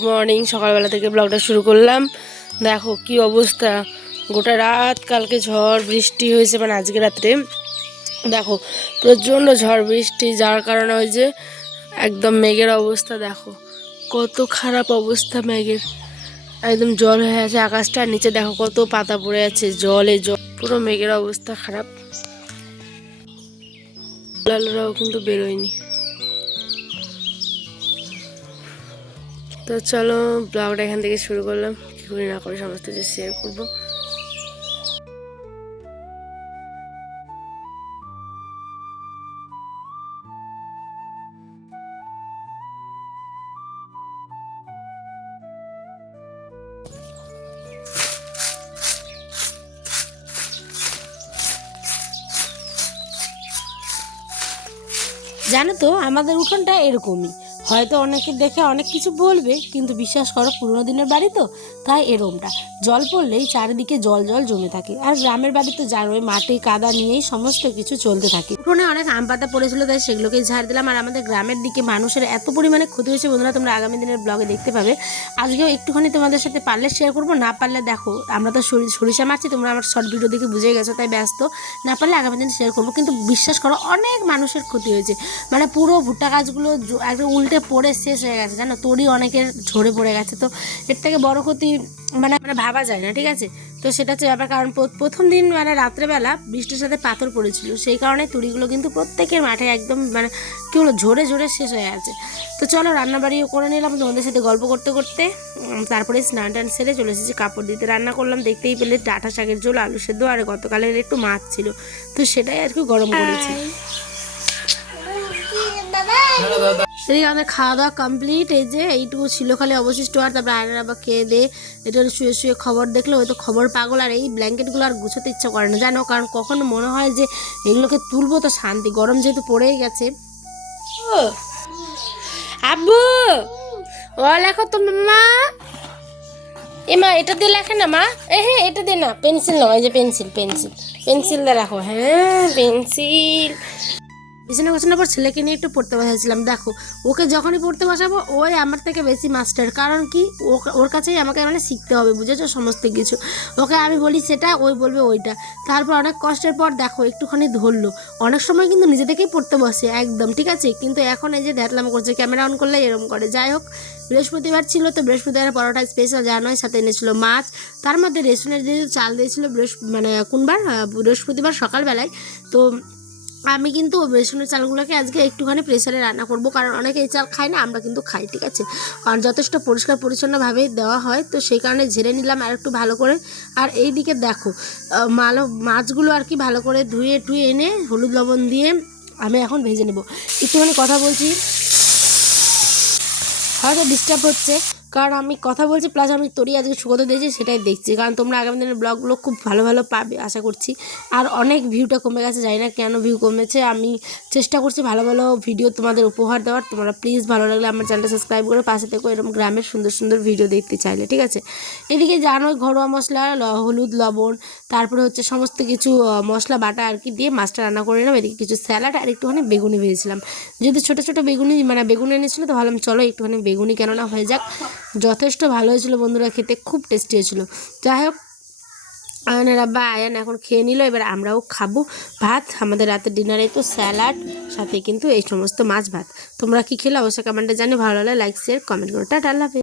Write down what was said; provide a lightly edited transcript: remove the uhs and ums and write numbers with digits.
Good morning. সকালবেলা থেকে ব্লগটা শুরু করলাম। দেখো কি অবস্থা, গোটা রাত কালকে ঝড় বৃষ্টি হয়েছে, মানে আজকে রাত্রে দেখো প্রচণ্ড ঝড় বৃষ্টি, যার কারণে ওই যে একদম মেঘের অবস্থা দেখো কত খারাপ অবস্থা মেঘের, একদম জল হয়ে আছে আকাশটা। আর নিচে দেখো কত পাতা পড়ে আছে, জলে জল, পুরো মেঘের অবস্থা খারাপ। লালরাও কিন্তু বেরোয়নি। তো চলো ব্লগটা এখান থেকে শুরু করলাম, কী করি না করে সমস্ত কিছু শেয়ার করবো। জানো তো আমাদের উঠোনটা এরকমই, হয়তো অনেকে দেখে অনেক কিছু বলবে, কিন্তু বিশ্বাস করো পুরোনো দিনের বাড়ি তো, তাই এরমটা জল পড়লেই চারিদিকে জল জল জমে থাকে। আর গ্রামের বাড়ি তো জানো ওই মাটি কাদা নিয়েই সমস্ত কিছু চলতে থাকে। উঠোনে অনেক আম পাতা পড়েছিল, তাই সেগুলোকেই ঝাড় দিলাম। আর আমাদের গ্রামের দিকে মানুষের এত পরিমাণে ক্ষতি হয়েছে বন্ধুরা, তোমরা আগামী দিনের ব্লগে দেখতে পাবে। আজকেও একটুখানি তোমাদের সাথে পারলে শেয়ার করবো, না পারলে দেখো আমরা তো সরিষা মারছি, তোমরা আমার শর্ট ভিডিও দেখে বুঝে গেছো, তাই ব্যস্ত, না পারলে আগামী দিন শেয়ার করবো। কিন্তু বিশ্বাস করো অনেক মানুষের ক্ষতি হয়েছে, মানে পুরো ভুট্টা গাছগুলো একদম উল্টে পড়ে শেষ হয়ে গেছে, জানো তরি অনেকের ঝরে পড়ে গেছে। তো এর থেকে বড় ক্ষতি মানে ভাবা যায় না, ঠিক আছে। তো সেটা হচ্ছে ব্যাপার, কারণ প্রথম দিন মানে রাত্রেবেলা বৃষ্টির সাথে পাথর পড়েছিল, সেই কারণে তুড়িগুলো কিন্তু প্রত্যেকের মাঠে একদম মানে কী হলো ঝরে ঝরে শেষ হয়ে আছে। তো চলো রান্নাবাড়িও করে নিলাম তোমাদের সাথে গল্প করতে করতে। তারপরে স্নান টান সেরে চলে এসেছি কাপড় দিতে। রান্না করলাম দেখতেই পেলে ডাঁটা শাকের ঝোল, আলু সেদ্ধ, আর গতকালের একটু মাছ ছিল, তো সেটাই আর কি গরম করেছি। এদিকে আমাদের খাওয়া দাওয়া কমপ্লিট, এই যে এইটুকু ছিল খালি অবশিষ্ট। আর তারপরে আয়নার আবার খেয়ে দে এটা শুয়ে শুয়ে খবর দেখলো, ওই তো খবর পাগল। আর এই ব্ল্যাঙ্কেটগুলো আর গুছোতে ইচ্ছা করে না জানো, কারণ কখনো মনে হয় যে এগুলোকে তুলবো তো শান্তি, গরম যেহেতু পড়েই গেছে। আব্বু ও লেখো তো মা, এ মা এটা দিয়ে লেখে না মা, হ্যাঁ এটা দিয়ে না, পেন্সিল নাও, এই যে পেন্সিল পেন্সিল পেন্সিল দিয়ে রাখো, হ্যাঁ পেন্সিল। বিছানা গোছানোর পর ছেলেকে নিয়ে একটু পড়তে বসাইছিলাম। দেখো ওকে যখনই পড়তে বসাবো ওই আমার থেকে বেশি মাস্টার, কারণ কি ওর কাছেই আমাকে মানে শিখতে হবে, বুঝেছো সমস্ত কিছু। ওকে আমি বলি সেটা, ওই বলবে ওইটা। তারপর অনেক কষ্টের পর দেখো একটুখানি ধরলো। অনেক সময় কিন্তু নিজে থেকেই পড়তে বসে একদম, ঠিক আছে, কিন্তু এখন এই যে ধ্যাতলাম করছে, ক্যামেরা অন করলে এরকম করে। যাই হোক বৃহস্পতিবার ছিল, তো বৃহস্পতিবার পরোটা স্পেশাল যা নয়, সাথে এনেছিল মাছ। তার মধ্যে রেশনের যে চাল দিয়েছিল মানে কোনবার বৃহস্পতিবার সকালবেলায়, তো আমি কিন্তু বেসনের চালগুলোকে আজকে একটুখানি প্রেসারে রান্না করব, কারণ অনেকে এই চাল খায় না, আমরা কিন্তু খাই, ঠিক আছে। কারণ যথেষ্ট পরিষ্কার পরিচ্ছন্নভাবেই দেওয়া হয়, তো সেই কারণে ঝেড়ে নিলাম আর একটু ভালো করে। আর এই দিকে দেখো মাছগুলো আর কি ভালো করে ধুয়ে টুয়ে এনে হলুদ লবণ দিয়ে আমি এখন ভেজে নেব। একটুখানি কথা বলছি, হয়তো ডিস্টার্ব হচ্ছে, কারণ আমি কথা বলছি প্লাস আমি তরি আজকে শুকোতে দিয়েছি সেটাই দেখছি, কারণ তোমরা আগামী দিনের ব্লগগুলো খুব ভালো ভালো পাবে আশা করছি। আর অনেক ভিউটা কমে গেছে, জানি না কেন ভিউ কমেছে, আমি চেষ্টা করছি ভালো ভালো ভিডিও তোমাদের উপহার দেওয়ার। তোমরা প্লিজ ভালো লাগলে আমার চ্যানেলটা সাবস্ক্রাইব করে পাশে থেকো, এরকম গ্রামের সুন্দর সুন্দর ভিডিও দেখতে চাইলে, ঠিক আছে। এদিকে জানোই ঘরোয়া মশলা হলুদ লবণ, তারপরে হচ্ছে সমস্ত কিছু মশলা বাটা আর কি দিয়ে মাছটা রান্না করে নিলাম। এদিকে কিছু স্যালাড আর একটুখানি বেগুনি ভেজেছিলাম, যদি ছোটো ছোটো বেগুনি মানে বেগুন এনেছিলো, তো ভাবলাম চলো একটুখানি বেগুনি কেননা হয়ে যাক। যথেষ্ট ভালো হয়েছিল বন্ধুরা, খেতে খুব টেস্টি হয়েছিল। যাই হোক আয়নের আব্বা আয়ান এখন খেয়ে নিল, এবার আমরাও খাবো ভাত। আমাদের রাতের ডিনারে তো স্যালাড, সাথে কিন্তু এই সমস্ত মাছ ভাত। তোমরা কি খেলে অবশ্যই কমেন্টে জানি, ভালো লাগলে লাইক শেয়ার কমেন্ট করো। টাটা, আল্লাহ হাফেজ।